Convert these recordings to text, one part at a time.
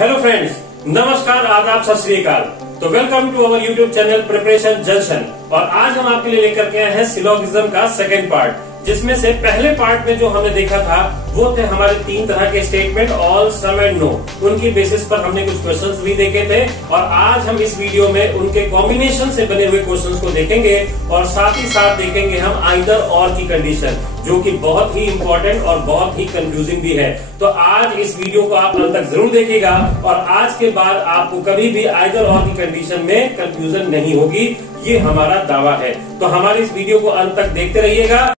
Hello friends, नमस्कार, आदाब, सत श्री अकाल। तो welcome to our YouTube channel Preparation Junction. और आज हम आपके लिए लेकर के आए हैं सिलोगिज्म का सेकंड पार्ट, जिसमें से पहले पार्ट में जो हमने देखा था वो थे हमारे 3 तरह के statement, all, some and no. उनकी बेसिस पर हमने कुछ क्वेश्चंस भी देखे थे और आज हम इस वीडियो में उनके कॉम्बिनेशन से बने हुए क्वेश्चंस को देखेंगे और साथ ही साथ देखेंगे हम आइदर और की कंडीशन, जो कि बहुत ही इंपॉर्टेंट और बहुत ही कंफ्यूजिंग भी है। तो आज इस वीडियो को आप अंत तक जरूर देखिएगा और आज के बाद आपको कभी भी आइदर और की कंडीशन में कंफ्यूजन नहीं होगी, ये हमारा दावा है। तो हमारे इस वीडियो को अंत तक देखते रहिएगा।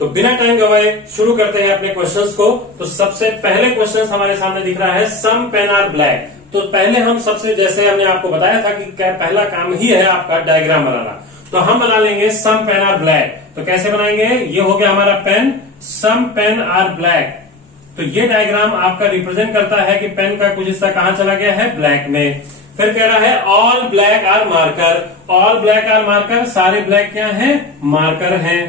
तो बिना टाइम गवाए शुरू करते हैं अपने क्वेश्चंस को। तो सबसे पहले क्वेश्चन हमारे सामने दिख रहा है, सम पेन आर ब्लैक। तो पहले हम सबसे, जैसे हमने आपको बताया था कि पहला काम ही है आपका डायग्राम बनाना, तो हम बना लेंगे सम पेन आर ब्लैक। तो कैसे बनाएंगे, ये हो गया हमारा pen, some pen are black. तो ये डायग्राम आपका रिप्रेजेंट करता है कि पेन का कुछ हिस्सा कहां चला गया है, ब्लैक में। फिर कह रहा है all black are marker. All black are marker, सारे ब्लैक क्या है, मार्कर हैं।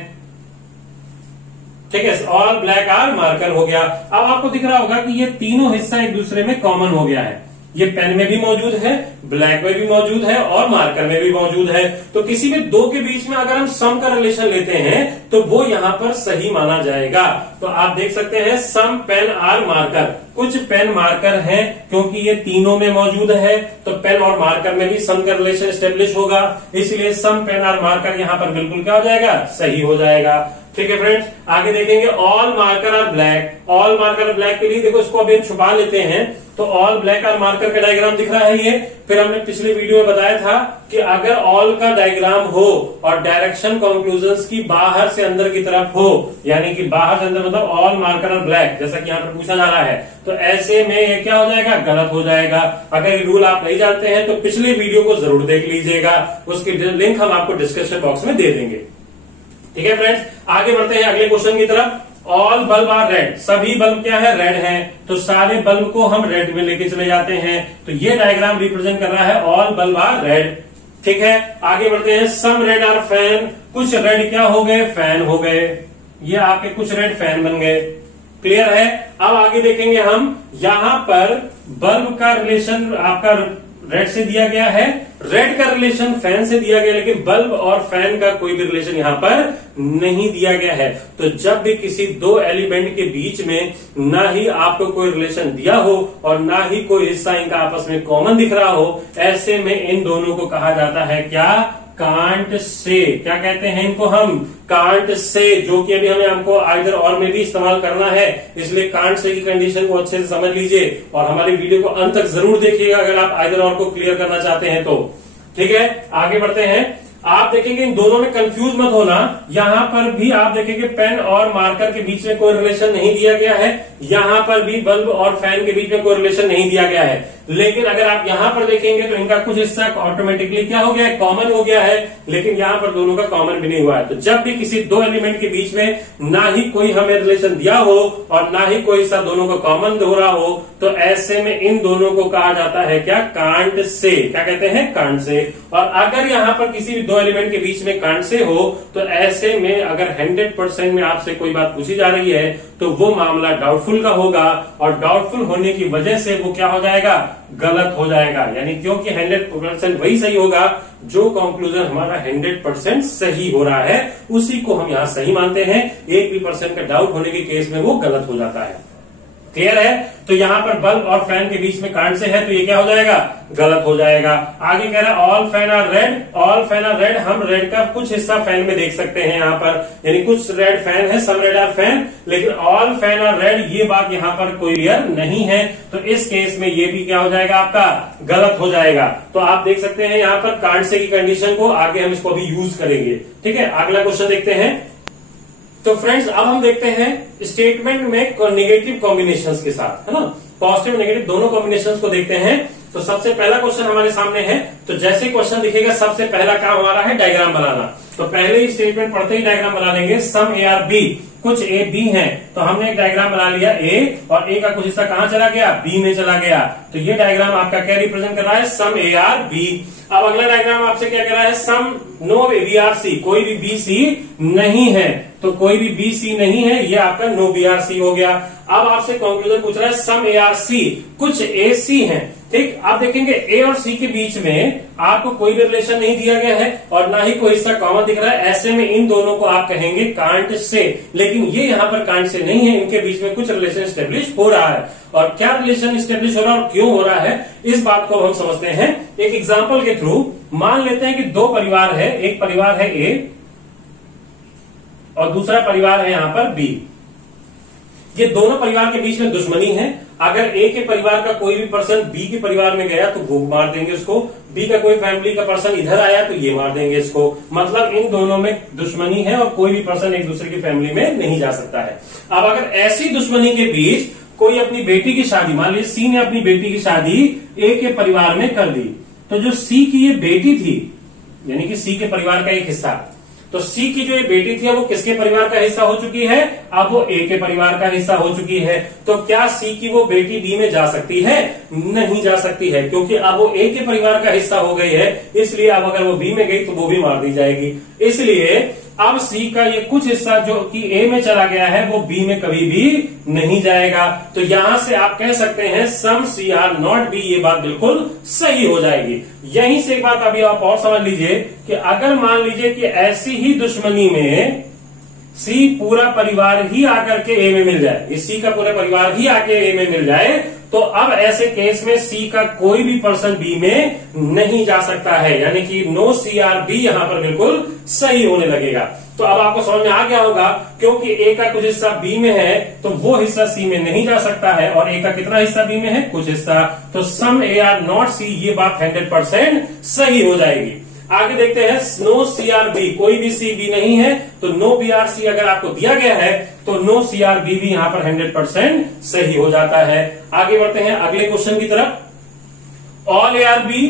ठीक है, ऑल ब्लैक आर मार्कर हो गया। अब आपको दिख रहा होगा कि ये तीनों हिस्सा एक दूसरे में कॉमन हो गया है। ये पेन में भी मौजूद है, ब्लैक में भी मौजूद है और मार्कर में भी मौजूद है। तो किसी भी दो के बीच में अगर हम सम का रिलेशन लेते हैं तो वो यहां पर सही माना जाएगा। तो आप देख सकते हैं सम पेन आर मार्कर, कुछ पेन मार्कर है क्योंकि ये तीनों में मौजूद है, तो पेन और मार्कर में भी सम का रिलेशन स्टेब्लिश होगा, इसलिए सम पेन आर मार्कर यहां पर बिल्कुल क्या हो जाएगा, सही हो जाएगा। ठीक है फ्रेंड्स, आगे देखेंगे all marker are black. All marker black के लिए देखो, इसको अभी हम छुपा लेते हैं। तो ऑल ब्लैक आर मार्कर का डायग्राम दिख रहा है ये। फिर हमने पिछले वीडियो में बताया था कि अगर ऑल का डायग्राम हो और डायरेक्शन कंक्लूजन्स की बाहर से अंदर की तरफ हो, यानी कि बाहर से अंदर मतलब ऑल मार्कर आर ब्लैक, जैसा कि यहाँ पर पूछा जा रहा है, तो ऐसे में ये क्या हो जाएगा, गलत हो जाएगा। अगर ये रूल आप नहीं जानते हैं तो पिछले वीडियो को जरूर देख लीजिएगा, उसकी लिंक हम आपको डिस्क्रिप्शन बॉक्स में दे देंगे। ठीक है फ्रेंड्स, आगे बढ़ते हैं अगले क्वेश्चन की तरफ। ऑल बल्ब आर रेड, सभी बल्ब क्या है, रेड है। तो सारे बल्ब को हम रेड में लेके चले जाते हैं। तो ये डायग्राम रिप्रेजेंट कर रहा है ऑल बल्ब आर रेड। ठीक है, आगे बढ़ते हैं, सम रेड आर फैन। कुछ रेड क्या हो गए, फैन हो गए। ये आपके कुछ रेड फैन बन गए। क्लियर है। अब आगे देखेंगे हम, यहां पर बल्ब का रिलेशन आपका रेड से दिया गया है, रेड का रिलेशन फैन से दिया गया, लेकिन बल्ब और फैन का कोई भी रिलेशन यहां पर नहीं दिया गया है। तो जब भी किसी दो एलिमेंट के बीच में ना ही आपको कोई रिलेशन दिया हो और ना ही कोई हिस्सा इनका आपस में कॉमन दिख रहा हो, ऐसे में इन दोनों को कहा जाता है क्या, कांट से। क्या कहते हैं इनको हम, कांट से, जो कि अभी हमें हमको आइदर और में भी इस्तेमाल करना है, इसलिए कांट से की कंडीशन को अच्छे से समझ लीजिए और हमारी वीडियो को अंत तक जरूर देखिएगा अगर आप आइदर और को क्लियर करना चाहते हैं तो। ठीक है, आगे बढ़ते हैं। आप देखेंगे इन दोनों में कंफ्यूज मत होना, यहां पर भी आप देखेंगे पेन और मार्कर के बीच में कोई रिलेशन नहीं दिया गया है, यहां पर भी बल्ब और फैन के बीच में कोई रिलेशन नहीं दिया गया है। लेकिन अगर आप यहां पर देखेंगे तो इनका कुछ हिस्सा ऑटोमेटिकली क्या हो गया है, कॉमन हो गया है, लेकिन यहां पर दोनों का कॉमन भी नहीं हुआ है। तो जब भी किसी दो एलिमेंट के बीच में ना ही कोई हमें रिलेशन दिया हो और ना ही कोई हिस्सा दोनों का कॉमन हो रहा हो, तो ऐसे में इन दोनों को कहा जाता है क्या, कांट से। क्या कहते हैं, कांट से। और अगर यहां पर किसी भी दो एलिमेंट के बीच में कांट से हो तो ऐसे में अगर 100% में आपसे कोई बात पूछी जा रही है तो वो मामला डाउटफुल का होगा और डाउटफुल होने की वजह से वो क्या हो जाएगा, गलत हो जाएगा। यानी क्योंकि 100% वही सही होगा जो कंक्लूजन हमारा 100% सही हो रहा है, उसी को हम यहां सही मानते हैं। 1% का डाउट होने के केस में वो गलत हो जाता है। क्लियर है। तो यहां पर बल्ब और फैन के बीच में कांट से है तो ये क्या हो जाएगा, गलत हो जाएगा। आगे कह रहा है all fan are red. All fan are red, हम रेड का कुछ हिस्सा फैन में देख सकते हैं यहां पर, यानी कुछ रेड फैन है, सम रेड आर फैन, लेकिन ऑल फैन आर रेड ये बात यहां पर कोई रियल नहीं है। तो इस केस में ये भी क्या हो जाएगा, आपका गलत हो जाएगा। तो आप देख सकते हैं यहां पर कांट से की कंडीशन को, आगे हम इसको अभी यूज करेंगे। ठीक है, अगला क्वेश्चन देखते हैं। तो फ्रेंड्स अब हम देखते हैं स्टेटमेंट में नेगेटिव कॉम्बिनेशंस के साथ, है ना, पॉजिटिव नेगेटिव दोनों कॉम्बिनेशंस को देखते हैं। तो सबसे पहला क्वेश्चन हमारे सामने है। तो जैसे क्वेश्चन दिखेगा सबसे पहला काम हमारा है डायग्राम बनाना। तो पहले ही स्टेटमेंट पढ़ते ही डायग्राम बना लेंगे। सम ए आर बी, कुछ ए बी है, तो हमने एक डायग्राम बना लिया ए, और ए का कुछ हिस्सा कहां चला गया, बी में चला गया। तो ये डायग्राम आपका क्या रिप्रेजेंट कर रहा है, सम ए आर बी। अब अगला डायग्राम आपसे क्या कह रहा है, सम नो बी आर सी, कोई भी बी सी नहीं है, तो कोई भी बी सी नहीं है, ये आपका नो बी आर सी हो गया। अब आपसे कंक्लूजन पूछ रहा है सम ए आर सी, कुछ ए सी है, ठीक। आप देखेंगे ए और सी के बीच में आपको कोई भी रिलेशन नहीं दिया गया है और ना ही कोई हिस्सा कॉमन दिख रहा है, ऐसे में इन दोनों को आप कहेंगे कांट से, लेकिन ये यहाँ पर कांट से नहीं है, इनके बीच में कुछ रिलेशन स्टेब्लिश हो रहा है। और क्या रिलेशन स्टेब्लिश हो रहा है और क्यों हो रहा है, इस बात को हम समझते हैं एक एग्जाम्पल के थ्रू। मान लेते हैं कि दो परिवार है, एक परिवार है ए और दूसरा परिवार है यहां पर बी। ये दोनों परिवार के बीच में दुश्मनी है, अगर ए के परिवार का कोई भी पर्सन बी के परिवार में गया तो वो मार देंगे उसको, बी का कोई फैमिली का पर्सन इधर आया तो ये मार देंगे इसको, मतलब इन दोनों में दुश्मनी है और कोई भी पर्सन एक दूसरे की फैमिली में नहीं जा सकता है। अब अगर ऐसी दुश्मनी के बीच कोई अपनी बेटी की शादी, मान लीजिए सी ने अपनी बेटी की शादी ए के परिवार में कर दी, तो जो सी की ये बेटी थी, यानी कि सी के परिवार का एक हिस्सा, तो सी की जो ये बेटी थी वो किसके परिवार का हिस्सा हो चुकी है, अब वो ए के परिवार का हिस्सा हो चुकी है। तो क्या सी की वो बेटी बी में जा सकती है, नहीं जा सकती है, क्योंकि अब वो ए के परिवार का हिस्सा हो गई है, इसलिए अब अगर वो बी में गई तो वो भी मार दी जाएगी। इसलिए अब सी का ये कुछ हिस्सा जो कि ए में चला गया है वो बी में कभी भी नहीं जाएगा। तो यहां से आप कह सकते हैं सम सी आर नॉट बी, ये बात बिल्कुल सही हो जाएगी। यहीं से एक बात अभी आप और समझ लीजिए कि अगर मान लीजिए कि ऐसी ही दुश्मनी में सी पूरा परिवार ही आकर के ए में मिल जाए, इस सी का पूरा परिवार ही आके ए में मिल जाए, तो अब ऐसे केस में सी का कोई भी पर्सन बी में नहीं जा सकता है, यानी कि नो सी आर बी यहां पर बिल्कुल सही होने लगेगा। तो अब आपको समझ में आ गया होगा, क्योंकि ए का कुछ हिस्सा बी में है तो वो हिस्सा सी में नहीं जा सकता है, और ए का कितना हिस्सा बी में है, कुछ हिस्सा, तो सम ए आर नॉट सी, ये बात 100% सही हो जाएगी। आगे देखते हैं नो सी आर बी, कोई भी सी बी नहीं है, तो नो बी आर सी अगर आपको दिया गया है तो नो सी आर बी भी यहां पर 100% सही हो जाता है। आगे बढ़ते हैं अगले क्वेश्चन की तरफ। ऑल ए आर बी,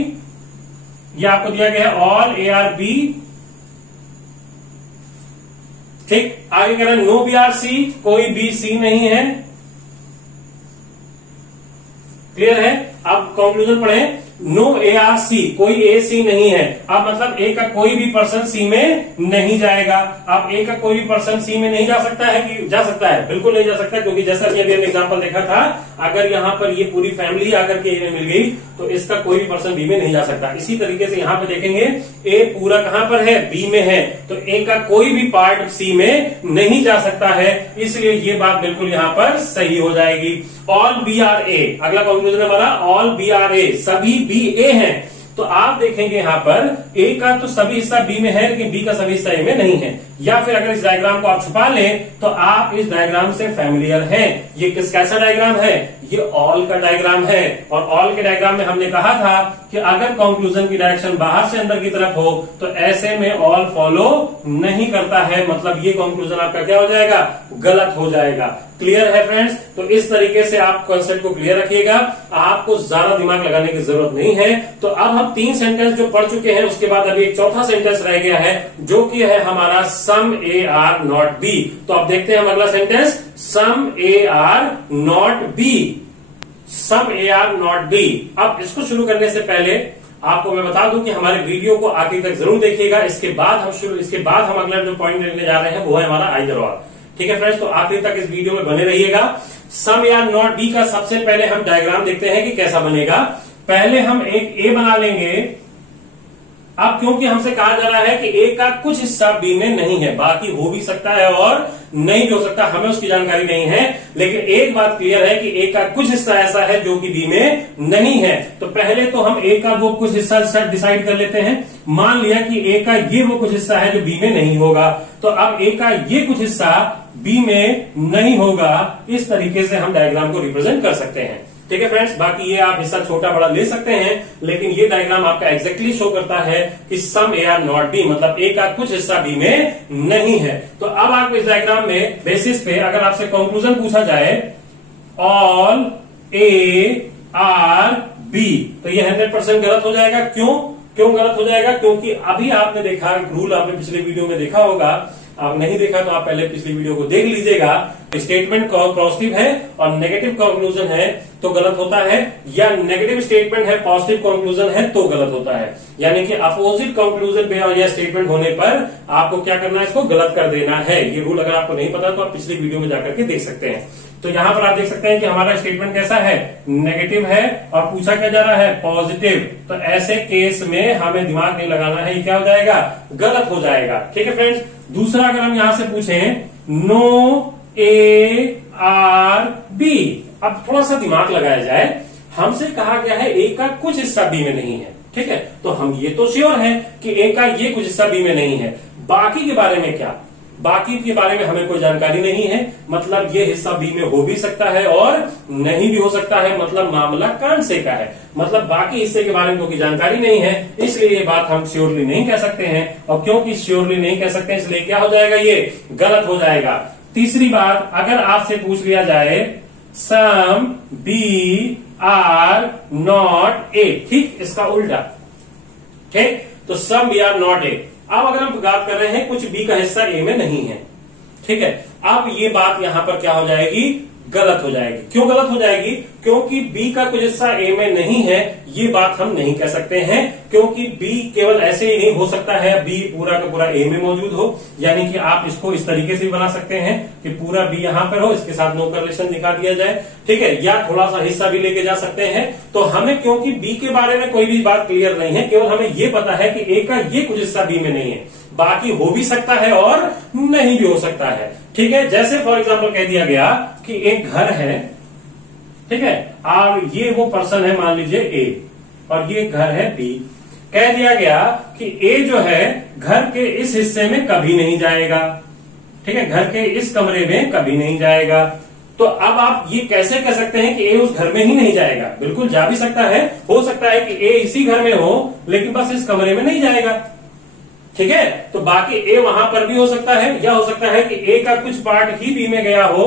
ये आपको दिया गया है ऑल ए आर बी, ठीक। आगे कह रहे हैं नो बी आर सी, कोई बी सी नहीं है, क्लियर है। अब कंक्लूजन पढ़े, नो ए आर सी, कोई ए सी नहीं है, अब मतलब ए का कोई भी पर्सन सी में नहीं जाएगा। अब ए का कोई भी पर्सन सी में नहीं जा सकता है कि जा सकता है, बिल्कुल नहीं जा सकता, क्योंकि जैसा कि अभी हमने एग्जांपल देखा था, अगर यहां पर ये पूरी फैमिली आकर के ए में मिल गई तो इसका कोई भी पर्सन बी में नहीं जा सकता। इसी तरीके से यहां पर देखेंगे ए पूरा कहां पर है, बी में है, तो ए का कोई भी पार्ट सी में नहीं जा सकता है, इसलिए ये बात बिल्कुल यहां पर सही हो जाएगी। ऑल बी आर ए, अगला कंक्लूजन हमारा ऑल बी आर ए, सभी बी ए हैं। तो आप देखेंगे यहां पर ए का तो सभी हिस्सा बी में है लेकिन बी का सभी हिस्सा ए में नहीं है, या फिर अगर इस डायग्राम को आप छुपा लें तो आप इस डायग्राम से फैमिलियर हैं। ये कैसा डायग्राम है, ये ऑल का डायग्राम है, और ऑल के डायग्राम में हमने कहा था कि अगर कंक्लूजन की डायरेक्शन बाहर से अंदर की तरफ हो तो ऐसे में ऑल फॉलो नहीं करता है, मतलब ये कंक्लूजन आपका क्या हो जाएगा, गलत हो जाएगा। क्लियर है फ्रेंड्स। तो इस तरीके से आप कॉन्सेप्ट को क्लियर रखिएगा, आपको ज्यादा दिमाग लगाने की जरूरत नहीं है। तो अब हम 3 सेंटेंस जो पढ़ चुके हैं, उसके बाद अभी एक चौथा सेंटेंस रह गया है जो कि है हमारा some A are not B. तो अब देखते हैं हम अगला sentence, some A are not B, some A are not B. अब इसको शुरू करने से पहले आपको मैं बता दूं कि हमारे वीडियो को आखिर तक जरूर देखिएगा, इसके बाद हम अगला जो पॉइंट लेने जा रहे हैं वो है हमारा आइदर और। ठीक है फ्रेंड्स, तो आखिर तक इस वीडियो में बने रहिएगा। सम या नॉट बी का सबसे पहले हम डायग्राम देखते हैं कि कैसा बनेगा। पहले हम एक ए बना लेंगे। अब क्योंकि हमसे कहा जा रहा है कि ए का कुछ हिस्सा बी में नहीं है, बाकी हो भी सकता है और नहीं भी हो सकता, हमें उसकी जानकारी नहीं है, लेकिन एक बात क्लियर है कि ए का कुछ हिस्सा ऐसा है जो कि बी में नहीं है। तो पहले तो हम ए का वो कुछ हिस्सा डिसाइड कर लेते हैं। मान लिया कि ए का ये वो कुछ हिस्सा है जो बी में नहीं होगा, तो अब ए का ये कुछ हिस्सा बी में नहीं होगा, इस तरीके से हम डायग्राम को रिप्रेजेंट कर सकते हैं। ठीक है फ्रेंड्स, बाकी ये आप हिस्सा छोटा बड़ा ले सकते हैं, लेकिन ये डायग्राम आपका एग्जैक्टली शो करता है कि some A are not B, मतलब ए का कुछ हिस्सा बी में नहीं है। तो अब आप इस डायग्राम में बेसिस पे अगर आपसे कंक्लूजन पूछा जाए ऑल ए आर बी, तो ये 100% गलत हो जाएगा। क्यों गलत हो जाएगा? क्योंकि अभी आपने देखा, रूल आपने पिछले वीडियो में देखा होगा आप नहीं देखा तो आप पहले पिछली वीडियो को देख लीजिएगा। स्टेटमेंट पॉजिटिव है और नेगेटिव कंक्लूजन है तो गलत होता है, या नेगेटिव स्टेटमेंट है पॉजिटिव कंक्लूजन है तो गलत होता है। यानी कि अपोजिट कंक्लूजन पे या स्टेटमेंट होने पर आपको क्या करना है, इसको गलत कर देना है। ये रूल अगर आपको नहीं पता तो आप पिछली वीडियो में जाकर के देख सकते हैं। तो यहां पर आप देख सकते हैं कि हमारा स्टेटमेंट कैसा है, नेगेटिव है और पूछा क्या जा रहा है, पॉजिटिव। तो ऐसे केस में हमें दिमाग नहीं लगाना है, ये क्या हो जाएगा, गलत हो जाएगा। ठीक है फ्रेंड्स। दूसरा अगर हम यहां से पूछें नो ए आर बी, अब थोड़ा सा दिमाग लगाया जाए। हमसे कहा गया है ए का कुछ हिस्सा बी में नहीं है, ठीक है, तो हम ये तो श्योर हैं कि ए का ये कुछ हिस्सा बी में नहीं है। बाकी के बारे में क्या, बाकी के बारे में हमें कोई जानकारी नहीं है। मतलब ये हिस्सा बी में हो भी सकता है और नहीं भी हो सकता है, मतलब मामला कांड से का है। मतलब बाकी हिस्से के बारे में कोई जानकारी नहीं है, इसलिए ये बात हम श्योरली नहीं कह सकते हैं। और क्योंकि श्योरली नहीं कह सकते इसलिए क्या हो जाएगा, ये गलत हो जाएगा। तीसरी बात, अगर आपसे पूछ लिया जाए some B are not A, ठीक, इसका उल्टा, ठीक, तो some B are not A. अब अगर हम बात कर रहे हैं कुछ बी का हिस्सा ए में नहीं है, ठीक है, अब ये बात यहां पर क्या हो जाएगी, गलत हो जाएगी। क्यों गलत हो जाएगी, क्योंकि बी का कुछ हिस्सा ए में नहीं है, ये बात हम नहीं कह सकते हैं। क्योंकि बी केवल ऐसे ही नहीं हो सकता है बी पूरा का पूरा ए में मौजूद हो। यानी कि आप इसको इस तरीके से भी बना सकते हैं कि पूरा बी यहां पर हो, इसके साथ नो करलेशन दिखा दिया जाए, ठीक है, या थोड़ा सा हिस्सा भी लेके जा सकते हैं। तो हमें क्योंकि बी के बारे में कोई भी बात क्लियर नहीं है, केवल हमें ये पता है कि ए का ये कुछ हिस्सा बी में नहीं है, बाकी हो भी सकता है और नहीं भी हो सकता है। ठीक है, जैसे फॉर एग्जाम्पल कह दिया गया कि एक घर है, ठीक है, और ये वो पर्सन है मान लीजिए ए, और ये घर है बी। कह दिया गया कि ए जो है घर के इस हिस्से में कभी नहीं जाएगा, ठीक है, घर के इस कमरे में कभी नहीं जाएगा। तो अब आप ये कैसे कह सकते हैं कि ए उस घर में ही नहीं जाएगा, बिल्कुल जा भी सकता है, हो सकता है कि ए इसी घर में हो लेकिन बस इस कमरे में नहीं जाएगा, ठीक है। तो बाकी ए वहां पर भी हो सकता है, या हो सकता है कि ए का कुछ पार्ट ही बी में गया हो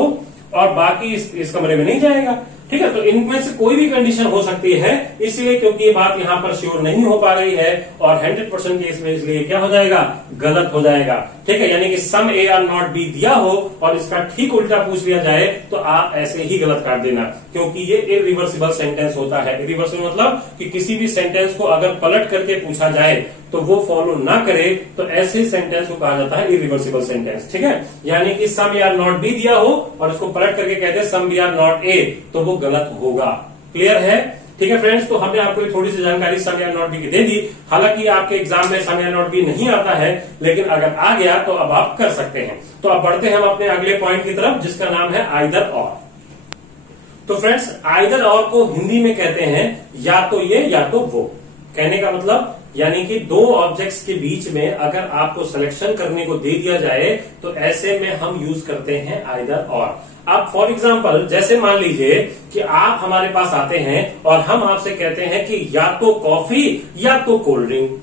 और बाकी इस कमरे में नहीं जाएगा, ठीक है। तो इनमें से कोई भी कंडीशन हो सकती है, इसलिए क्योंकि ये बात यहां पर श्योर नहीं हो पा रही है और 100% केस में, इसलिए क्या हो जाएगा, गलत हो जाएगा, ठीक है। यानी कि some A are not B दिया हो और इसका ठीक उल्टा पूछ लिया जाए तो आप ऐसे ही गलत काट देना, क्योंकि ये इरिवर्सिबल सेंटेंस होता है। इरिवर्सिबल मतलब कि किसी भी सेंटेंस को अगर पलट करके पूछा जाए तो वो फॉलो ना करे, तो ऐसे सेंटेंस को कहा जाता है इरिवर्सिबल सेंटेंस, ठीक है। यानी कि some A are not B दिया हो और इसको पलट करके कहते हैं some B are not A, तो वो गलत होगा। क्लियर है, ठीक है फ्रेंड्स। तो हमने आपको थोड़ी सी जानकारी सम या नॉट बी की दे दी। हालांकि आपके एग्जाम में सम या नॉट बी नहीं आता है, लेकिन अगर आ गया तो अब आप कर सकते हैं। तो अब बढ़ते हैं हम अपने अगले पॉइंट की तरफ, जिसका नाम है आइदर और। तो फ्रेंड्स, आइदर और को हिंदी में कहते हैं या तो ये या तो वो। कहने का मतलब यानी कि दो ऑब्जेक्ट्स के बीच में अगर आपको सिलेक्शन करने को दे दिया जाए तो ऐसे में हम यूज करते हैं आइदर और। अब फॉर एग्जाम्पल जैसे मान लीजिए कि आप हमारे पास आते हैं और हम आपसे कहते हैं कि या तो कॉफी या तो कोल्ड ड्रिंक,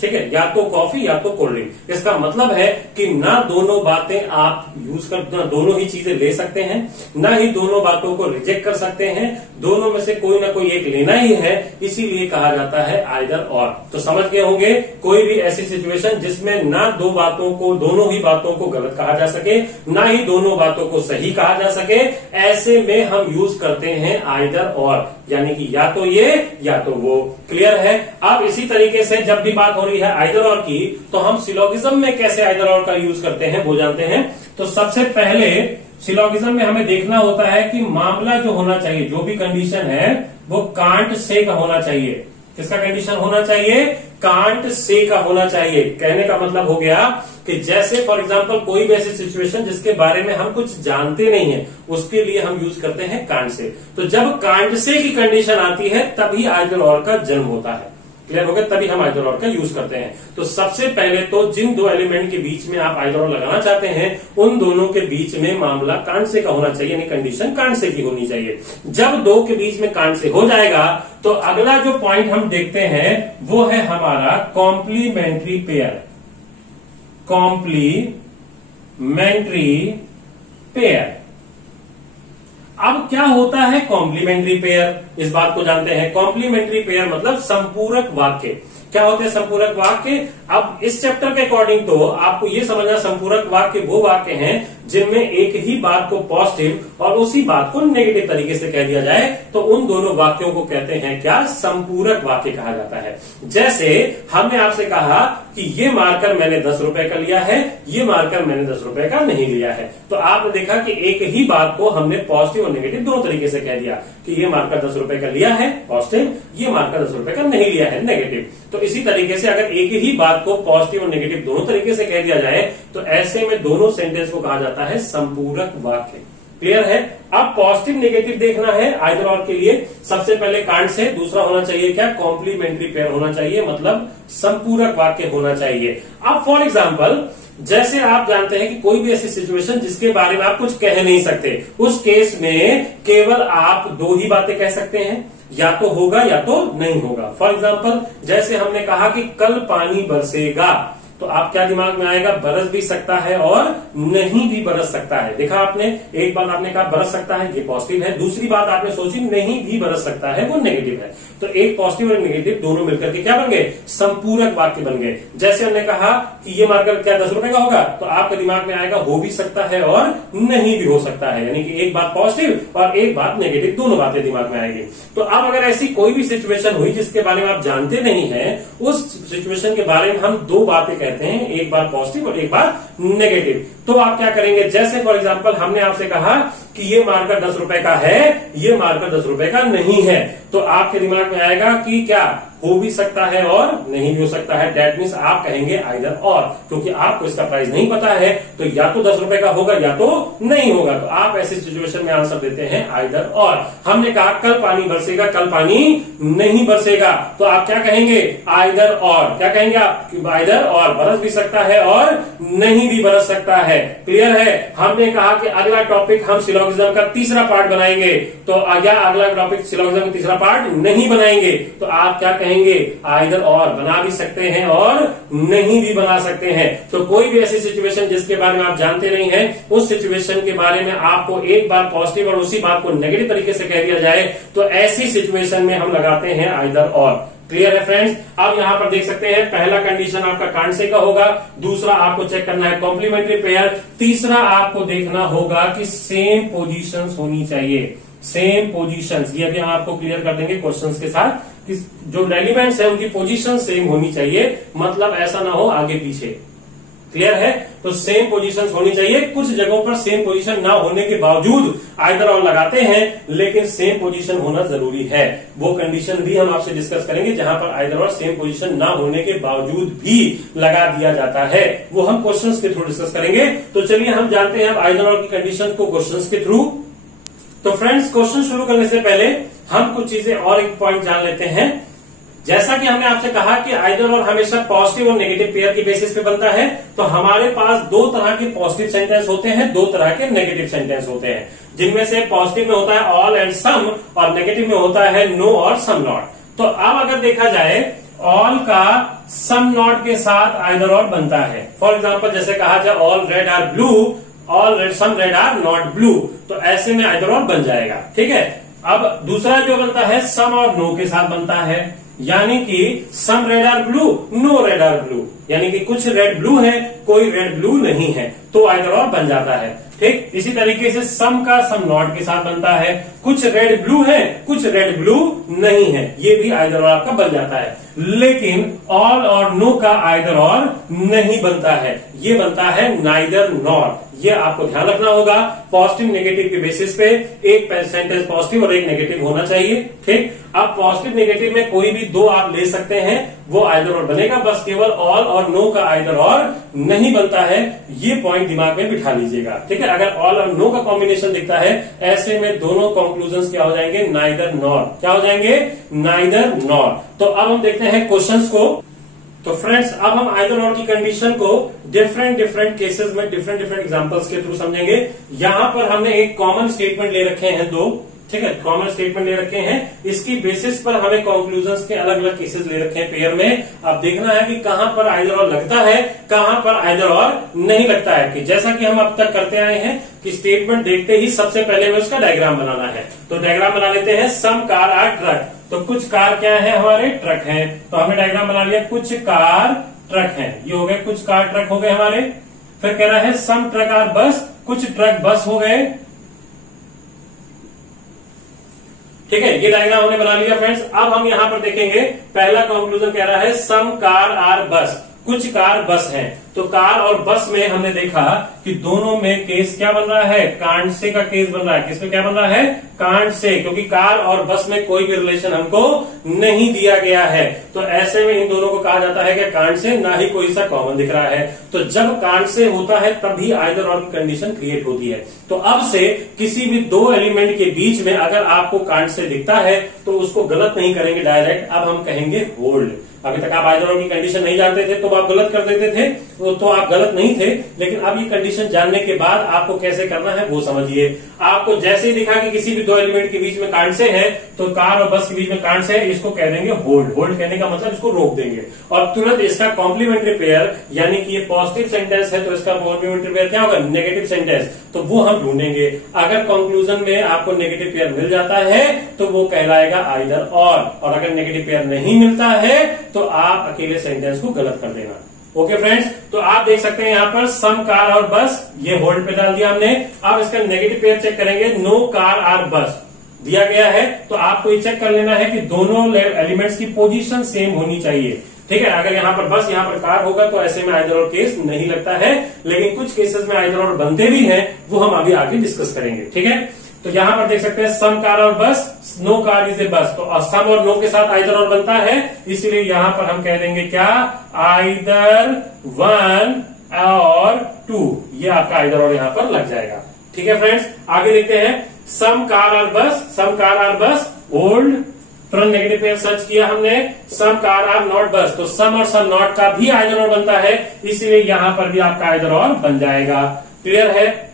ठीक है, या तो कॉफी या तो कोल्ड ड्रिंक। इसका मतलब है कि ना दोनों बातें आप यूज कर, ना दोनों ही चीजें ले सकते हैं, ना ही दोनों बातों को रिजेक्ट कर सकते हैं, दोनों में से कोई ना कोई एक लेना ही है, इसीलिए कहा जाता है आइदर और। तो समझ गए होंगे, कोई भी ऐसी सिचुएशन जिसमें ना दो बातों को, दोनों ही बातों को गलत कहा जा सके, ना ही दोनों बातों को सही कहा जा सके, ऐसे में हम यूज करते हैं आइदर और, यानी कि या तो ये या तो वो। क्लियर है। अब इसी तरीके से जब भी बात हो रही है आइदर और की, तो हम सिलोगिज्म में कैसे आइदर और का यूज करते हैं वो जानते हैं। तो सबसे पहले सिलोगिज्म में हमें देखना होता है कि मामला जो होना चाहिए, जो भी कंडीशन है वो कांट से का होना चाहिए। किसका कंडीशन होना चाहिए, कांट से का होना चाहिए। कहने का मतलब हो गया कि जैसे फॉर एग्जांपल कोई भी ऐसी सिचुएशन जिसके बारे में हम कुछ जानते नहीं है, उसके लिए हम यूज करते हैं कांट से। तो जब कांट से की कंडीशन आती है तभी आइदर और का जन्म होता है। क्लियर हो गया, तभी हम आइदर और का यूज करते हैं। तो सबसे पहले तो जिन दो एलिमेंट के बीच में आप आइदर और लगाना चाहते हैं, उन दोनों के बीच में मामला कांट से का होना चाहिए, यानी कंडीशन कांट से की होनी चाहिए। जब दो के बीच में कांट से हो जाएगा तो अगला जो पॉइंट हम देखते हैं वो है हमारा कॉम्प्लीमेंट्री पेयर। Complementary pair. अब क्या होता है कॉम्प्लीमेंट्री पेयर, इस बात को जानते हैं। कॉम्प्लीमेंट्री पेयर मतलब संपूरक वाक्य। क्या होते हैं संपूरक वाक्य? अब इस चैप्टर के अकॉर्डिंग तो आपको ये समझना संपूरक वाक्य वो वाक्य हैं जिनमें एक ही बात को पॉजिटिव और उसी बात को नेगेटिव तरीके से कह दिया जाए, तो उन दोनों वाक्यों को कहते हैं क्या? संपूरक वाक्य कहा जाता है। जैसे हमने आपसे कहा कि ये मार्कर मैंने 10 रुपए का लिया है, ये मार्कर मैंने 10 रुपए का नहीं लिया है। तो आपने देखा कि एक ही बात को हमने पॉजिटिव और नेगेटिव दोनों तरीके से कह दिया कि ये मार्कर 10 रुपए का लिया है पॉजिटिव, ये मार्कर 10 रुपए का नहीं लिया है नेगेटिव। तो इसी तरीके से अगर एक ही बात को पॉजिटिव और नेगेटिव दोनों तरीके से कह दिया जाए तो ऐसे में दोनों सेंटेंस को कहा जाता है संपूरक वाक्य। क्लियर है? अब पॉजिटिव नेगेटिव देखना है आइदर और के लिए। सबसे पहले कांड से दूसरा होना चाहिए क्या? कॉम्प्लीमेंट्री पेयर होना चाहिए, मतलब संपूरक वाक्य होना चाहिए। अब फॉर एग्जाम्पल जैसे आप जानते हैं कि कोई भी ऐसी सिचुएशन जिसके बारे में आप कुछ कह नहीं सकते, उस केस में केवल आप दो ही बातें कह सकते हैं, या तो होगा या तो नहीं होगा। फॉर एग्जाम्पल जैसे हमने कहा कि कल पानी बरसेगा, तो आप क्या दिमाग में आएगा? बरस भी सकता है और नहीं भी बरस सकता है। देखा आपने, एक बात आपने कहा बरस सकता है, ये पॉजिटिव है। दूसरी बात आपने सोची नहीं भी बरस सकता है, वो नेगेटिव है। तो एक पॉजिटिव और नेगेटिव दोनों मिलकर के क्या बन गए? संपूरक वाक्य बन गए। जैसे हमने कहा कि ये मार्कर क्या 10 रुपए का होगा, तो आपके दिमाग में आएगा हो भी सकता है और नहीं भी हो सकता है, यानी कि एक बात पॉजिटिव और एक बात नेगेटिव, दोनों बातें दिमाग में आएंगी। तो अब अगर ऐसी कोई भी सिचुएशन हुई जिसके बारे में आप जानते नहीं है, उस सिचुएशन के बारे में हम दो बातें कहते हैं, एक बार पॉजिटिव और एक बार नेगेटिव। तो आप क्या करेंगे? जैसे फॉर एग्जांपल हमने आपसे कहा कि ये मार्कर 10 रुपए का है, ये मार्कर 10 रुपए का नहीं है, तो आपके दिमाग में आएगा कि क्या हो भी सकता है और नहीं भी हो सकता है। दैट मीन्स आप कहेंगे आइदर और, क्योंकि आपको इसका प्राइस नहीं पता है, तो या तो 10 रुपए का होगा या तो नहीं होगा। तो आप ऐसी सिचुएशन में आंसर देते हैं आइदर और। हमने कहा कल पानी बरसेगा, कल पानी नहीं बरसेगा, तो आप क्या कहेंगे? आइदर और। क्या कहेंगे आप? आइदर और, बरस भी सकता है और नहीं भी बरस सकता है। क्लियर है? हमने कहा कि अगला टॉपिक हम सिलोगिज्म का तीसरा पार्ट बनाएंगे, तो या अगला टॉपिक सिलोगिज्म का तीसरा पार्ट नहीं बनाएंगे, तो आप क्या कहेंगे? आइदर और। बना भी सकते हैं और नहीं भी बना सकते हैं। तो कोई भी ऐसी सिचुएशन जिसके बारे में आप जानते नहीं है, उस सिचुएशन के बारे में आपको एक बार पॉजिटिव और उसी बात को नेगेटिव तरीके से कह दिया जाए, तो ऐसी सिचुएशन में हम लगाते हैं आइदर और। क्लियर है फ्रेंड्स? अब यहां पर देख सकते हैं पहला कंडीशन आपका कांड से का होगा, दूसरा आपको चेक करना है कॉम्प्लीमेंट्री पेयर, तीसरा आपको देखना होगा कि सेम पोजीशंस होनी चाहिए। सेम पोजीशंस, ये अभी हम आपको क्लियर कर देंगे क्वेश्चंस के साथ कि जो एलिमेंट्स है उनकी पोजीशन सेम होनी चाहिए, मतलब ऐसा ना हो आगे पीछे। क्लियर है? तो सेम पोजीशंस होनी चाहिए। कुछ जगहों पर सेम पोजीशन ना होने के बावजूद आइदर और लगाते हैं, लेकिन सेम पोजीशन होना जरूरी है। वो कंडीशन भी हम आपसे डिस्कस करेंगे जहां पर आइदर और सेम पोजीशन ना होने के बावजूद भी लगा दिया जाता है, वो हम क्वेश्चंस के थ्रू डिस्कस करेंगे। तो चलिए हम जानते हैं अब आइदर और की कंडीशन को क्वेश्चंस के थ्रू। तो फ्रेंड्स क्वेश्चन शुरू करने से पहले हम कुछ चीजें और एक पॉइंट जान लेते हैं। जैसा कि हमने आपसे कहा कि आइदर और हमेशा पॉजिटिव और नेगेटिव पेयर की बेसिस पे बनता है, तो हमारे पास दो तरह के पॉजिटिव सेंटेंस होते हैं, दो तरह के नेगेटिव सेंटेंस होते हैं, जिनमें से पॉजिटिव में होता है ऑल एंड सम और नेगेटिव में होता है नो और सम नॉट। तो अब अगर देखा जाए ऑल का सम नॉट के साथ आइदर और बनता है। फॉर एग्जाम्पल जैसे कहा जाए all red are blue, all red some red are not blue, तो ऐसे में आइदर और बन जाएगा। ठीक है? अब दूसरा जो बनता है सम और नो के साथ बनता है, यानी कि some red are blue, no red are blue, यानी कि कुछ रेड ब्लू है, कोई रेड ब्लू नहीं है, तो आइदर और बन जाता है। ठीक इसी तरीके से सम का सम नॉट के साथ बनता है, कुछ रेड ब्लू है, कुछ रेड ब्लू नहीं है, ये भी आइदर और आपका बन जाता है। लेकिन ऑल और नो का आइदर और नहीं बनता है, ये बनता है नाइदर नॉर। ये आपको ध्यान रखना होगा। पॉजिटिव नेगेटिव के बेसिस पे एक सेंटेंस पॉजिटिव और एक नेगेटिव होना चाहिए। ठीक, अब पॉजिटिव नेगेटिव में कोई भी दो आप ले सकते हैं, वो आइदर और बनेगा, बस केवल ऑल और नो का आइदर और नहीं बनता है। ये पॉइंट दिमाग में बिठा लीजिएगा। ठीक है, अगर ऑल और नो का कॉम्बिनेशन दिखता है, ऐसे में दोनों कंक्लूजन क्या हो जाएंगे? Neither nor. क्या हो जाएंगे? Neither nor. तो अब हम देखते हैं क्वेश्चंस को। तो फ्रेंड्स अब हम आइदर और की कंडीशन को डिफरेंट केसेस में डिफरेंट एग्जांपल्स के थ्रू समझेंगे। यहां पर हमने एक कॉमन स्टेटमेंट ले रखे हैं दो। ठीक है, कॉमन स्टेटमेंट ले रखे हैं, इसकी बेसिस पर हमें कंक्लूजन्स के अलग अलग केसेस ले रखे हैं पेयर में। अब देखना है कि कहां पर आइदर और लगता है, कहां पर आइदर और नहीं लगता है। कि जैसा कि हम अब तक करते आए हैं कि स्टेटमेंट देखते ही सबसे पहले में उसका डायग्राम बनाना है। तो डायग्राम बना लेते हैं। सम कार आर ट्रक, तो कुछ कार क्या है, हमारे ट्रक हैं। तो हमने डायग्राम बना लिया, कुछ कार ट्रक हैं, ये हो गए कुछ कार ट्रक हो गए हमारे। फिर कह रहा है सम ट्रक आर बस, कुछ ट्रक बस हो गए। ठीक है, ये डायग्राम हमने बना लिया फ्रेंड्स। अब हम यहां पर देखेंगे, पहला कंक्लूजन कह रहा है सम कार आर बस, कुछ कार बस हैं। तो कार और बस में हमने देखा कि दोनों में केस क्या बन रहा है, कांड से का केस बन रहा है। किसमें क्या बन रहा है, कांड से, क्योंकि कार और बस में कोई भी रिलेशन हमको नहीं दिया गया है। तो ऐसे में इन दोनों को कहा जाता है कि कांड से, ना ही कोई सा कॉमन दिख रहा है। तो जब कांड से होता है तभी आइदर और की कंडीशन क्रिएट होती है। तो अब से किसी भी दो एलिमेंट के बीच में अगर आपको कांड से दिखता है तो उसको गलत नहीं करेंगे डायरेक्ट, अब हम कहेंगे होल्ड। अभी तक आप आइदर और की कंडीशन नहीं जानते थे तो आप गलत कर देते थे, तो आप गलत नहीं थे। लेकिन अब ये कंडीशन जानने के बाद आपको कैसे करना है वो समझिए। आपको जैसे ही दिखा कि किसी भी दो एलिमेंट के बीच में कांड से है, तो कार और बस के बीच में कांड से है, इसको कह देंगे होल्ड। होल्ड कहने का मतलब इसको रोक देंगे और तुरंत इसका कॉम्प्लीमेंट्री पेयर, यानी कि ये पॉजिटिव सेंटेंस है तो इसका कॉम्प्लीमेंट्री पेयर क्या होगा, नेगेटिव सेंटेंस, तो वो हम ढूंढेंगे। अगर कंक्लूजन में आपको नेगेटिव पेयर मिल जाता है तो वो कहलाएगा आइदर और अगर नेगेटिव पेयर नहीं मिलता है तो आप अकेले सेंटेंस को गलत कर देना। ओके फ्रेंड्स, तो आप देख सकते हैं यहाँ पर सम कार और बस, ये होल्ड पे डाल दिया हमने। अब इसका नेगेटिव पेयर चेक करेंगे, नो कार आर बस दिया गया है, तो आपको ये चेक कर लेना है कि दोनों एलिमेंट्स की पोजीशन सेम होनी चाहिए। ठीक है, अगर यहाँ पर बस यहाँ पर कार होगा तो ऐसे में आइदर और केस नहीं लगता है, लेकिन कुछ केसेस में आइदर और बनते भी हैं, वो हम अभी आगे डिस्कस करेंगे। ठीक है, तो यहां पर देख सकते हैं सम कार और बस, नो कार इज ए बस, तो सम और नो के साथ आइदर और बनता है, इसलिए यहां पर हम कह देंगे क्या, आइदर वन और टू, ये आपका आइदर और यहां पर लग जाएगा। ठीक है फ्रेंड्स, आगे देखते हैं सम कार और बस, सम कार आर बस होल्ड, तुरंत नेगेटिव पेयर सर्च किया हमने, सम कार आर नॉट बस, तो सम और सम नॉट का भी आइदर और बनता है, इसलिए यहां पर भी आपका आइदर और बन जाएगा। क्लियर है,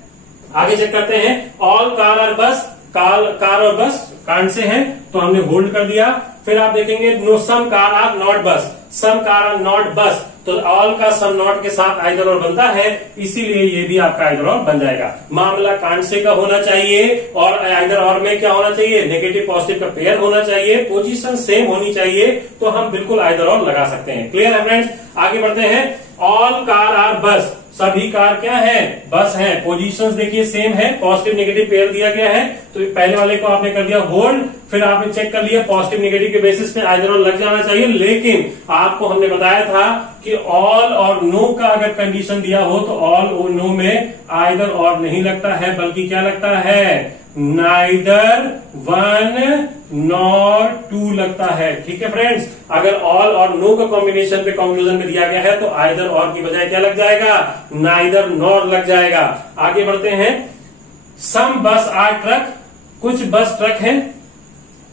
आगे चेक करते हैं, ऑल कार आर बस, कार और बस कांड से हैं तो हमने होल्ड कर दिया। फिर आप देखेंगे no some car are not bus, some car are not बस, तो ऑल का सम नॉट के साथ आइदर और बनता है, इसीलिए ये भी आपका आइदर और बन जाएगा। मामला कांड से का होना चाहिए और आइदर और में क्या होना चाहिए, नेगेटिव पॉजिटिव का पेयर होना चाहिए, पोजीशन सेम होनी चाहिए, तो हम बिल्कुल आइदर और लगा सकते हैं। क्लियर है फ्रेंड्स, आगे बढ़ते हैं, ऑल कार आर बस, सभी कार क्या है, बस है, पोजीशंस देखिए सेम है, पॉजिटिव नेगेटिव पेयर दिया गया है, तो पहले वाले को आपने कर दिया होल्ड, फिर आपने चेक कर लिया पॉजिटिव नेगेटिव के बेसिस पे आइदर और लग जाना चाहिए, लेकिन आपको हमने बताया था कि ऑल और नो का अगर कंडीशन दिया हो तो ऑल और नो में आइदर और नहीं लगता है, बल्कि क्या लगता है, नाइदर वन नॉर टू लगता है। ठीक है फ्रेंड्स, अगर ऑल और नो का कॉम्बिनेशन पे कंक्लूजन में दिया गया है तो आइदर और की बजाय क्या लग जाएगा, नाइदर नॉर लग जाएगा। आगे बढ़ते हैं, सम बस आर ट्रक, कुछ बस ट्रक है,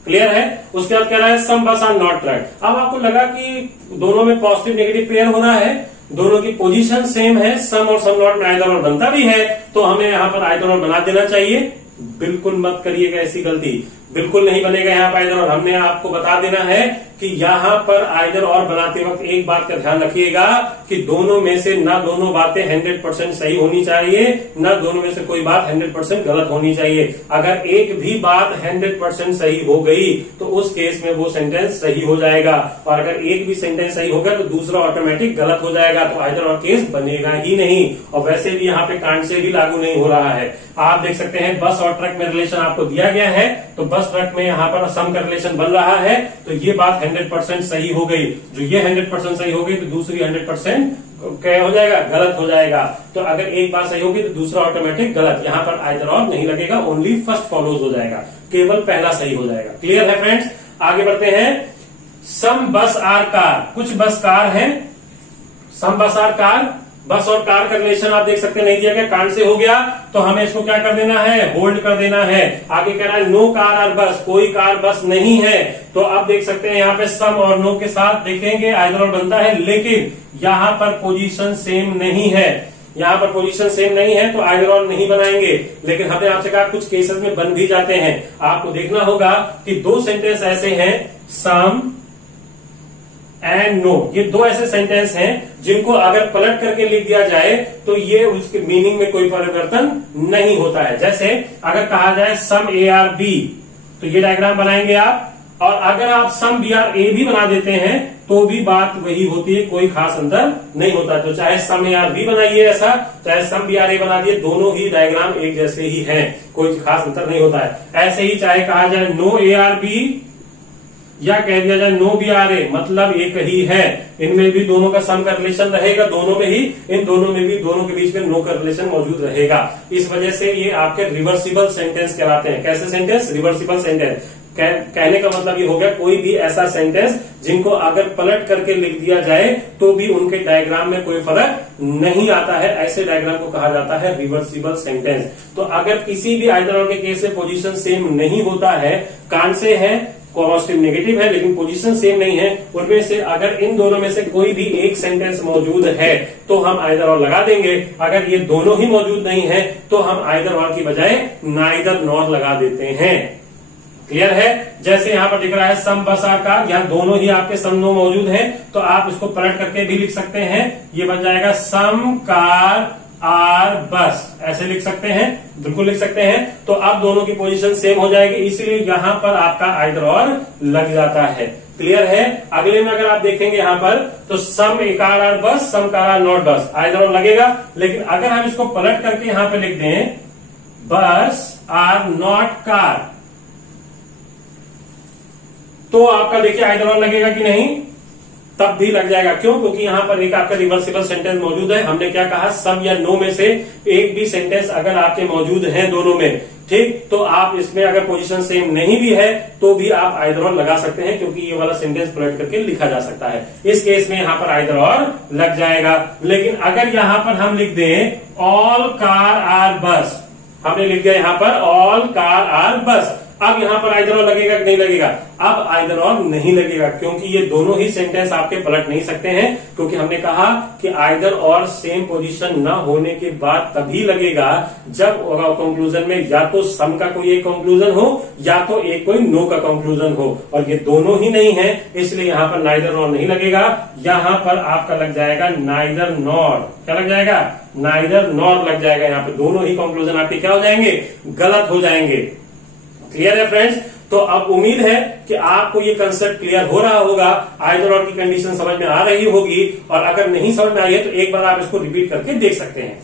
क्लियर है। उसके बाद कह रहा है सम बस आर नॉट ट्रक। अब आपको लगा कि दोनों में पॉजिटिव नेगेटिव पेयर होना है, दोनों की पोजीशन सेम है, सम और सम नॉट में आइदर और बनता भी है, तो हमें यहां पर आइदर और बना देना चाहिए। बिल्कुल मत करिएगा ऐसी गलती, बिल्कुल नहीं बनेगा यहाँ पर आइदर और। हमने आपको बता देना है कि यहाँ पर आइदर और बनाते वक्त एक बात का ध्यान रखिएगा कि दोनों में से ना दोनों बातें 100% सही होनी चाहिए, ना दोनों में से कोई बात 100% गलत होनी चाहिए। अगर एक भी बात 100% सही हो गई तो उस केस में वो सेंटेंस सही हो जाएगा, और अगर एक भी सेंटेंस सही हो गया तो दूसरा ऑटोमेटिक गलत हो जाएगा, तो आइदर और केस बनेगा ही नहीं। और वैसे भी यहाँ पे कांड से भी लागू नहीं हो रहा है। आप देख सकते हैं बस और ट्रक में रिलेशन आपको दिया गया है, तो बस ट्रक में यहाँ पर सम का रिलेशन बन रहा है, तो ये बात 100% सही हो गई। जो ये 100% सही हो गई तो दूसरी 100% क्या हो जाएगा, गलत हो जाएगा। तो अगर एक बात सही होगी तो दूसरा ऑटोमेटिक गलत, यहाँ पर आइदर और नहीं लगेगा, ओनली फर्स्ट फॉलोज हो जाएगा, केवल पहला सही हो जाएगा। क्लियर है फ्रेंड्स, आगे बढ़ते हैं, सम बस आर कार, कुछ बस कार है, सम बस आर कार, बस और कार का रिलेशन आप देख सकते हैं नहीं दिया गया, कांड से हो गया, तो हमें इसको क्या कर देना है, होल्ड कर देना है। आगे कह रहा है नो कार आर बस, कोई कार बस नहीं है, तो आप देख सकते हैं यहाँ पे सम और नो के साथ देखेंगे आइदर और बनता है, लेकिन यहाँ पर पोजीशन सेम नहीं है, यहाँ पर पोजीशन सेम नहीं है तो आइदर और नहीं बनाएंगे। लेकिन हमने आपसे कहा कुछ केसेस में बन भी जाते हैं। आपको देखना होगा कि दो सेंटेंस ऐसे हैं, सम एंड नो, ये दो ऐसे सेंटेंस हैं जिनको अगर पलट करके लिख दिया जाए तो ये उसके मीनिंग में कोई परिवर्तन नहीं होता है। जैसे अगर कहा जाए सम ए आर बी, तो ये डायग्राम बनाएंगे आप, और अगर आप सम बी आर ए भी बना देते हैं तो भी बात वही होती है, कोई खास अंतर नहीं होता। तो चाहे सम ए आर बी बनाइए ऐसा, चाहे सम बी आर ए बना दिए, दोनों ही डायग्राम एक जैसे ही हैं, कोई खास अंतर नहीं होता है। ऐसे ही चाहे कहा जाए नो ए आर बी या कह दिया जाए नो बी आर ए, मतलब एक ही है, इनमें भी दोनों का सम का रिलेशन रहेगा, दोनों में ही, इन दोनों में भी, दोनों के बीच में नो का रिलेशन मौजूद रहेगा। इस वजह से ये आपके रिवर्सिबल सेंटेंस कहलाते हैं। कैसे सेंटेंस? Reversible sentence. कहने का मतलब ये हो गया, कोई भी ऐसा सेंटेंस जिनको अगर पलट करके लिख दिया जाए तो भी उनके डायग्राम में कोई फर्क नहीं आता है, ऐसे डायग्राम को कहा जाता है रिवर्सिबल सेंटेंस। तो अगर किसी भी आइदर और के केस में पोजीशन सेम नहीं होता है, कान से है, पॉजिटिव नेगेटिव है, लेकिन पोजीशन सेम नहीं है, उनमें से अगर इन दोनों में से कोई भी एक सेंटेंस मौजूद है तो हम आइदर और लगा देंगे। अगर ये दोनों ही मौजूद नहीं है तो हम आइदर और की बजाय नाइदर नॉर लगा देते हैं। क्लियर है? जैसे यहां पर दिख रहा है सम बस आर कार, यहां दोनों ही आपके सम नो मौजूद है, तो आप इसको पलट करके भी लिख सकते हैं। ये बन जाएगा सम कार आर बस, ऐसे लिख सकते हैं, बिल्कुल लिख सकते हैं। तो अब दोनों की पोजीशन सेम हो जाएगी, इसलिए यहां पर आपका आइदर और लग जाता है। क्लियर है? अगले में अगर आप देखेंगे यहां पर तो सम ए कार आर बस, सम कार आर नॉट बस, आइदर और लगेगा। लेकिन अगर हम इसको पलट करके यहां पर लिख दें बस आर नॉट कार, तो आपका देखिए आइदर और लगेगा कि नहीं? तब भी लग जाएगा। क्यों? क्योंकि यहां पर एक आपका रिवर्सिबल सेंटेंस मौजूद है। हमने क्या कहा? सम या नो में से एक भी सेंटेंस अगर आपके मौजूद है दोनों में, ठीक, तो आप इसमें अगर पोजीशन सेम नहीं भी है तो भी आप आइदर और लगा सकते हैं, क्योंकि ये वाला सेंटेंस पलट करके लिखा जा सकता है। इस केस में यहां पर आइदर और लग जाएगा। लेकिन अगर यहां पर हम लिख दें ऑल कार आर बस, हमने लिख दिया यहां पर ऑल कार आर बस, अब यहां पर आइदर और लगेगा कि नहीं लगेगा? अब आइदर और नहीं लगेगा, क्योंकि ये दोनों ही सेंटेंस आपके पलट नहीं सकते हैं, क्योंकि हमने कहा कि आइदर और सेम पोजीशन न होने के बाद तभी लगेगा जब कंक्लूजन में या तो सम का कोई एक कंक्लूजन हो या तो एक कोई नो का कंक्लूजन हो, और ये दोनों ही नहीं है, इसलिए यहां पर नाइदर नॉर नहीं लगेगा। यहां पर आपका लग जाएगा नाइदर नॉर। क्या लग जाएगा? नाइदर नॉर लग जाएगा। यहां पर दोनों ही कंक्लूजन आपके क्या हो जाएंगे? गलत हो जाएंगे। क्लियर है फ्रेंड्स? तो अब उम्मीद है कि आपको ये कंसेप्ट क्लियर हो रहा होगा, आइदर और की कंडीशन समझ में आ रही होगी, और अगर नहीं समझ में आई है तो एक बार आप इसको रिपीट करके देख सकते हैं।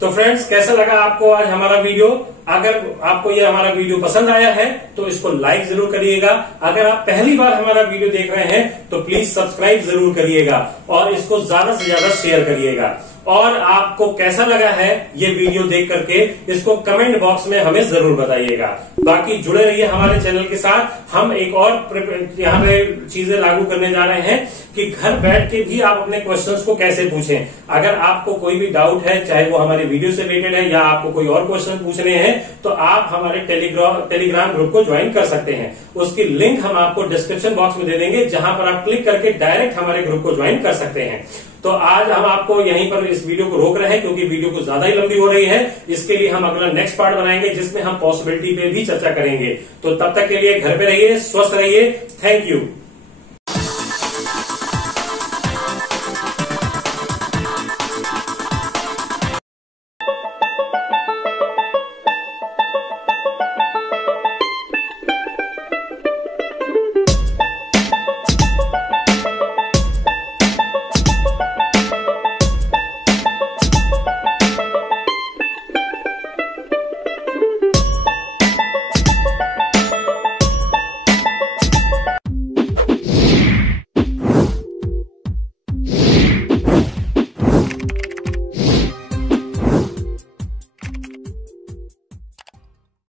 तो फ्रेंड्स, कैसा लगा आपको आज हमारा वीडियो? अगर आपको ये हमारा वीडियो पसंद आया है तो इसको लाइक जरूर करिएगा। अगर आप पहली बार हमारा वीडियो देख रहे हैं तो प्लीज सब्सक्राइब जरूर करिएगा और इसको ज्यादा से ज्यादा शेयर करिएगा। और आपको कैसा लगा है ये वीडियो देख करके इसको कमेंट बॉक्स में हमें जरूर बताइएगा। बाकी जुड़े रहिए हमारे चैनल के साथ। हम एक और यहाँ पे चीजें लागू करने जा रहे हैं कि घर बैठ के भी आप अपने क्वेश्चंस को कैसे पूछें। अगर आपको कोई भी डाउट है, चाहे वो हमारे वीडियो से रिलेटेड है या आपको कोई और क्वेश्चन पूछने हैं, तो आप हमारे टेलीग्राम ग्रुप को ज्वाइन कर सकते हैं। उसकी लिंक हम आपको डिस्क्रिप्शन बॉक्स में दे देंगे, जहां पर आप क्लिक करके डायरेक्ट हमारे ग्रुप को ज्वाइन कर सकते हैं। तो आज हम आपको यहीं पर इस वीडियो को रोक रहे हैं, क्योंकि वीडियो कुछ ज्यादा ही लंबी हो रही है। इसके लिए हम अगला नेक्स्ट पार्ट बनाएंगे, जिसमें हम पॉसिबिलिटी पे भी चर्चा करेंगे। तो तब तक के लिए घर पे रहिए, स्वस्थ रहिए। Thank you.